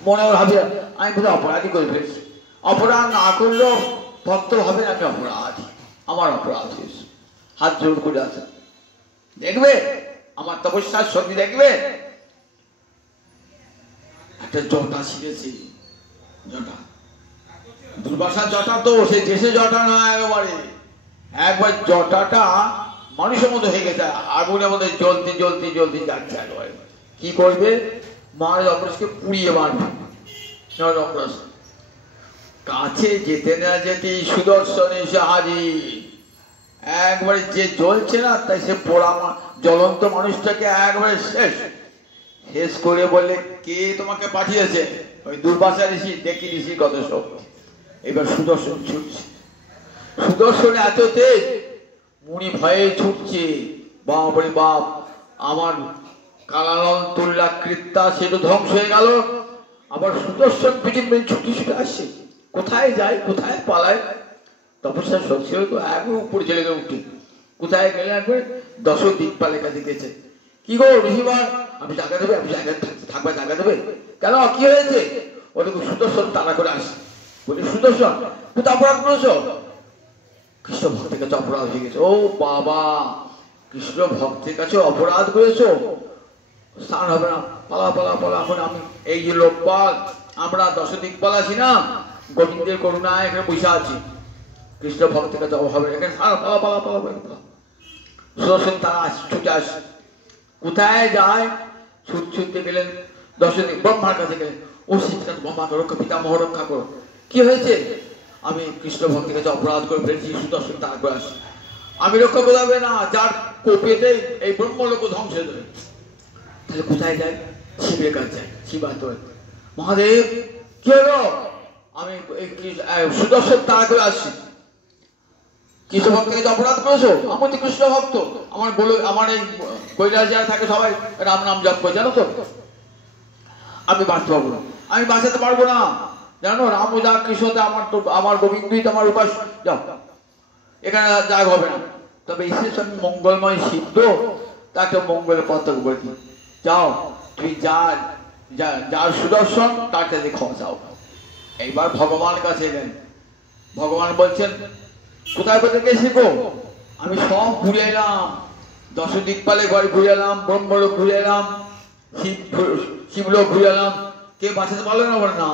মনে ভাবি আমি বোধহয় অপরাধী করে ফেলেছি। অপরাধ না করলেও ভক্ত ভাবেন আমি অপরাধী, আমার অপরাধ হয়েছে। হাত জোর করে আছেন, দেখবে আমার তপস্যার শক্তি দেখবে। একটা জটা ছিঁড়েছে, জটা দুর্বাসার জটা তো, সে দেশে জটা না, একবার জটাটা মানুষের মতো হয়ে গেছে, আগুনের মধ্যে জ্বলতে জ্বলতে জ্বলতে যাচ্ছে। একবারে কি করবে, মহারাজ অম্বরীশকে পুড়িয়ে মারবে। কাছে যেতে না যেতেই সুদর্শন এসে হাজির। একবারে যে জ্বলছে না, তাই সে পোড়া জ্বলন্ত মানুষটাকে একবারে শেষ করে বলে, কে তোমাকে পাঠিয়েছে? ওই দুর্বাসা ঋষি, দেখি ঋষি কত শক্তি। এবার সুদর্শন ছুটছে, সুদর্শনে এত তেজ, মুনি ভয়ে ছুটছে। বাপরে বাপ, আমার কালালন তুল্লা কৃত্যা সেটা ধ্বংস হয়ে গেল। আবার সুদর্শন পিছন ছুটে ছুটে আসছে, কোথায় যায় কোথায় পালায়। তপস্যা শক্তি তো একবার উপরে চলে গেলে উঠে, কোথায় গেলে একবার 10 দিকপালের কাছে গেছে। কি গো ঋষিবার, আমি জায়গা দেবে, আমি জায়গায় থাকবে, জায়গা দেবে কেন, কি হয়েছে? ওটা সুদর্শন তাড়া করে আসে, বলে সুদর্শন তুই তো অপরাধ করেছো। কৃষ্ণ ভক্তের কাছে অপরাধ হয়ে গেছে। ও বাবা, কৃষ্ণ ভক্তের কাছে অপরাধ করেছো, স্নান হবে না, পালা পালা পালা। এখন আমি এই যে লোকপাল, আমরা দশদিকপাল আছি না, গোবিন্দের করুণায় এখানে বসে আছি, কৃষ্ণ ভক্তের কাছে হবে এখানে স্নান পালা পালা পালা পালা। সুদর্শন তারা ছুটে আসে, কোথায় যায়? ছুটতে গেলেন দশদিক ব্রহ্মার কাছে গেলেন। ও শীতকান্ত ব্রহ্মাকে রক্ষা, পিতামহ রক্ষা করো। কি হয়েছে? আমি কৃষ্ণ ভক্তের কাছে অপরাধ করে ফেলেছি। সুদর্শন তারা করে আসে, আমি রক্ষা করা যাবে না, যার কোপেতে এই ব্রহ্মলোক ধ্বংস হয়ে যাবে। তাহলে কোথায় যায়? শিবের কাছে যায়। শিবান্ত মহাদেব কি হলো? আমি সুদর্শন তারা করে আসছি। কৃষ্ণ ভক্তের কাছে অপরাধ করেছো? আমি তো কৃষ্ণ ভক্ত, আমার বলে আমার এই কৈলাস যারা থাকে সবাই রাম নাম জপ করে, জানো তো? আমি বাঁচতে পারবো না, আমি বাঁচাতে পারবো না, জানো? রাম যা কৃষ্ণতে আমার তো আমার গোবিন্দই তো আমার উপাস। যাও, এখানে যাগ হবে না। তবে বিশেষ আমি মঙ্গলময় সিদ্ধ, তাকে মঙ্গলের পথে করে দিই। যাও তুমি, যার সুদর্শন তার কাছে ক্ষমা চাও। এইবার ভগবান কাছে এলেন। ভগবান বলছেন কোথায় কোথায় গেছি গো? আমি সব ঘুরে এলাম, দশদিকপালে ঘরে ঘুরে এলাম, ব্রহ্মলোক ঘুরে এলাম, শিবলোক ঘুরে এলাম, কেউ বাঁচাতে পারলো না। বলে না,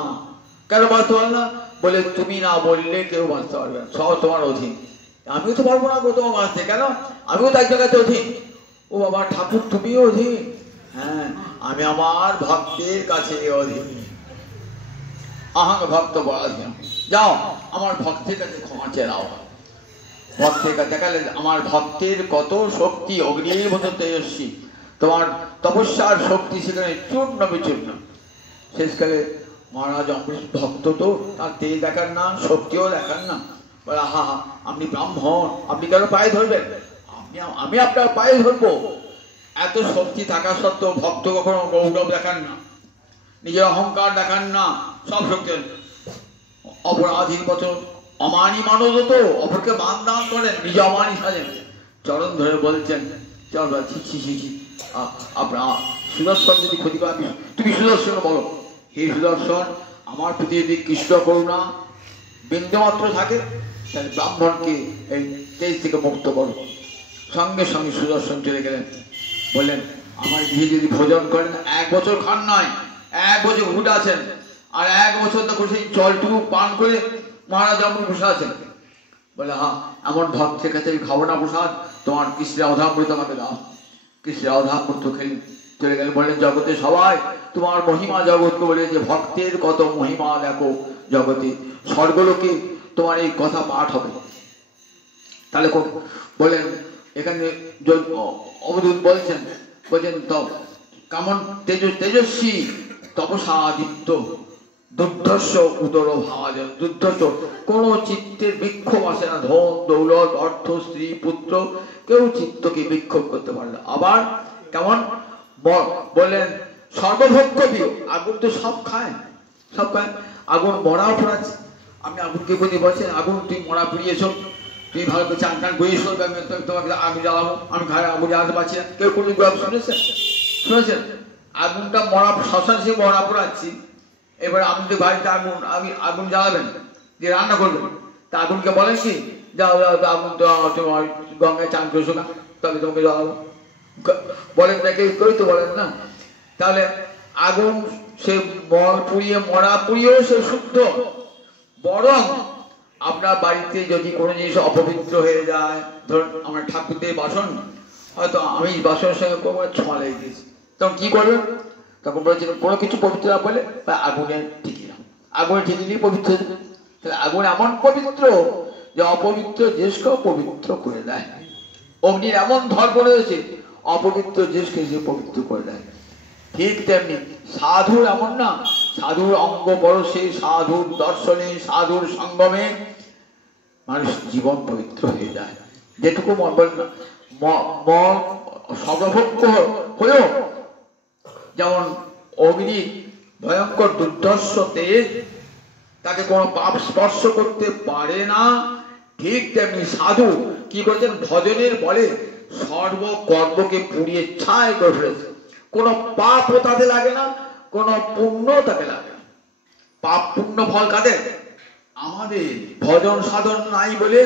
কেন বাঁচতে পারলো না? বলে তুমি না বললে কেউ বাঁচতে পারবে না, সব তোমার অধীন। আমিও তো পারবো না গো তোমার বাঁচতে, কেন? আমিও তো এক জায়গাতে অধীন। ও বাবা ঠাকুর তুমিও অধীন? হ্যাঁ, আমি আমার ভক্তের কাছে অধীন। আহাং ভক্ত বরাধীন। যাও আমার ভক্তের কাছে ক্ষমা চেয়ে নাও। ভক্তের কাছে দেখালে আমার ভক্তের কত শক্তি, অগ্নির মতো তেজস্বী, তোমার তপস্যার শক্তি সেখানে চূর্ণ বিচূর্ণ। শেষকালে মহারাজ অমৃত ভক্ত তো তার তেজ দেখার না, শক্তিও দেখার না। বলে হা হা, আপনি ব্রাহ্মণ, আপনি কেন পায়ে ধরবেন? আমি আপনার পায়ে ধরবো? এত শক্তি থাকা সত্ত্বেও ভক্ত কখনো গৌরব দেখান না, নিজের অহংকার দেখান না, সব শক্তি। অপরাধীর বছর অমানি মানুষ তো অপরকে মান দান করেন, নিজে অমানি সাজেন। চরণ ধরে বলছেন চল আপনার সুদর্শন যদি ক্ষতি পাবি, তুমি সুদর্শন বলো, হে সুদর্শন আমার প্রতি যদি কৃষ্ণ করুণা বিন্দুমাত্র থাকে তাহলে ব্রাহ্মণকে এই তেজ থেকে মুক্ত করো। সঙ্গে সঙ্গে সুদর্শন চলে গেলেন, বললেন আমার গৃহে যদি ভোজন করেন, 1 বছর খান নয়, 1 বছর ঘুরে আছেন, আর 1 বছর তো সেই জলটুকু পান করে মহারাজ অমর বসে আছেন। বলে হ্যাঁ, এমন ভক্তের কাছে আমি খাবো না প্রসাদ, তোমার কৃষ্ণের অধামৃত আমাকে দাও। কৃষ্ণের অধামৃত খেলে চলে গেলেন। বললেন জগতে সবাই তোমার মহিমা জগৎকে বলে যে ভক্তের কত মহিমা দেখো জগতে, স্বর্গলোকে তোমার এই কথা পাঠ হবে। তাহলে বলেন এখানে অবধূত বলছেন কেমন তেজস্বী তপসাদিত্য দুর্ধর্ষ উদর ভাজন। দুর্ধর্ষ কোন চিত্তের বিক্ষোভ আসে না, ধন দৌলত অর্থ স্ত্রী পুত্র কেউ চিত্তকে বিক্ষোভ করতে পারে না। আবার কেমন বললেন সর্বভোগ্য প্রিয়, আগুন তো সব খায়, সব খায়। আগুন মরা পড়াচ্ছে, আপনি আগুনকে বলতে বলছেন আগুন তুই মরা পুড়িয়েছ, তুই ভালো করে চান টান বইয়েছ, তোমাকে আমি জ্বালাবো, আমি ঘরে আগুন জ্বালাতে পারছি না। কেউ কোনো গল্প শুনেছেন? শুনেছেন? আগুনটা মরা শ্মশান সে মরা পড়াচ্ছি, এবার আপনি বাড়িতে আগুন জ্বালাবেন, যে রান্না করবেন, তা আগুনকে বলেন কি যাও আগুন তোমার গঙ্গায় চান করছো না, তবে তোমাকে জ্বালাবো বলেন না? কেউ তো বলেন না। তাহলে আগুন সে মল পুড়িয়ে মরা পুড়িয়েও সে শুদ্ধ। বরং আপনার বাড়িতে যদি কোনো জিনিস অপবিত্র হয়ে যায়, ধরুন আমার ঠাকুরদের বাসন, হয়তো আমি বাসনের সঙ্গে কোনো ছোঁয়া লেগে দিয়েছি, তখন কি করবেন? তখন বলেছিল কোনো কিছু পবিত্র না বলে আগুনে টিকিয়ে দাও, আগুনে টিকিয়ে দিয়ে পবিত্র হয়ে যাবে। তাহলে আগুন এমন পবিত্র যে অপবিত্র জিনিসকেও পবিত্র করে দেয়। অগ্নির এমন ধর্ম রয়েছে অপবিত্র জিনিসকে যে পবিত্র করে দেয়। ঠিক তেমনি সাধুর এমন না, সাধুর অঙ্গ পরশে, সাধুর দর্শনে, সাধুর সঙ্গমে মানুষ জীবন পবিত্র হয়ে যায়। যেটুকু মন বলেন না সর্বভোগ্য হয়েও যেমন অগ্নি ভয়ঙ্কর দুর্ধর্ষ তেজ, তাকে কোনো পাপ স্পর্শ করতে পারে না, ঠিক তেমনি সাধু কি করেছেন ভজনের বলে সর্বকর্মকে পুড়িয়ে ছাই করে ফেলেছে। কোনো পাপও তাতে লাগে না, কোনো পুণ্য তাকে লাগে না। পাপ পুণ্য ফল কাদের? আমাদের ভজন সাধন নাই বলে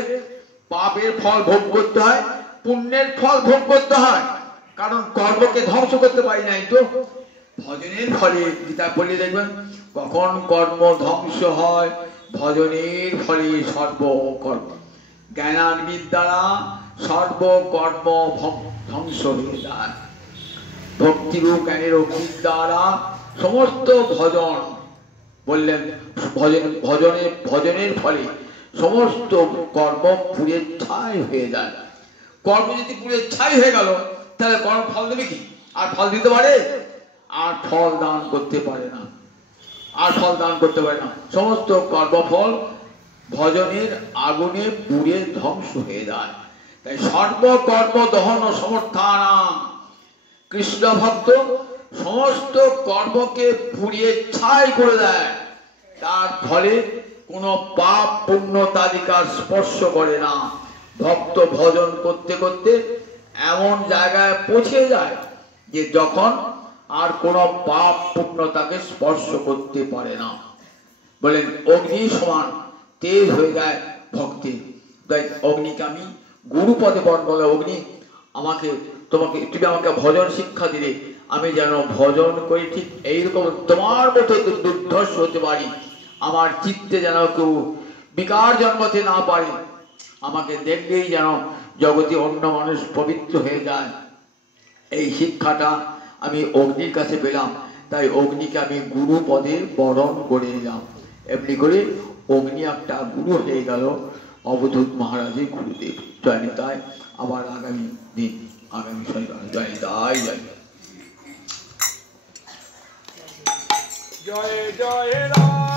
পাপের ফল ভোগ করতে হয়, পুণ্যের ফল ভোগ করতে হয়, কারণ কর্মকে ধ্বংস করতে পারি নাই। তো ভজনের ফলে গীতা পড়লে দেখবেন কখন কর্ম ধ্বংস হয়, ভজনের ফলে সর্বকর্ম, জ্ঞানান্বিত দ্বারা সর্বকর্ম ধ্বংস হয়ে যায়। ভক্তিরূপ জ্ঞানের দ্বারা সমস্ত ভজন বললেন, ভজনের ফলে সমস্ত কর্ম পুড়ে ছাই হয়ে যায়। কর্ম যদি পুড়ে ছাই হয়ে গেল তাহলে কর্ম ফল দেবে কি? আর ফল দিতে পারে? আর ফল দান করতে পারে না, আর ফল দান করতে পারে না। সমস্ত কর্মফল ভজনের আগুনে পুড়ে ধ্বংস হয়ে যায়। তাই সর্বকর্ম দহন সমর্থানাম, কৃষ্ণ ভক্ত সমস্ত কর্মকে পুড়িয়ে ছাই করে দেয়। তার ফলে কোনো পাপ পুণ্য তালিকার স্পর্শ করে না। ভক্ত ভজন করতে করতে এমন জায়গায় পৌঁছে যায় যে যখন আর কোনো পাপ পুণ্য তাকে স্পর্শ করতে পারে না। বলেন অগ্নি সমান তেজ হয়ে যায় ভক্তি। তাই অগ্নিকে আমি গুরুপদে বরণ বলে, অগ্নি আমাকে তুমি আমাকে ভজন শিক্ষা দিলে আমি যেন ভজন করি ঠিক এইরকম তোমার মতো দুর্ধর্ষ হতে পারি, আমার চিত্তে যেন কেউ বিকার জন্মতে না পারে, আমাকে দেখলেই যেন জগতে অন্য মানুষ পবিত্র হয়ে যায়। এই শিক্ষাটা আমি অগ্নির কাছে পেলাম, তাই অগ্নিকে আমি গুরু পদে বরণ করে নিলাম। এমনি করে অগ্নি একটা গুরু হয়ে গেল অবধূত মহারাজের গুরুদেব। জয় নিতাই। আবার আগামী দিন, আগামী শনিবার। জয় নিতাই। জয় জয় রাম।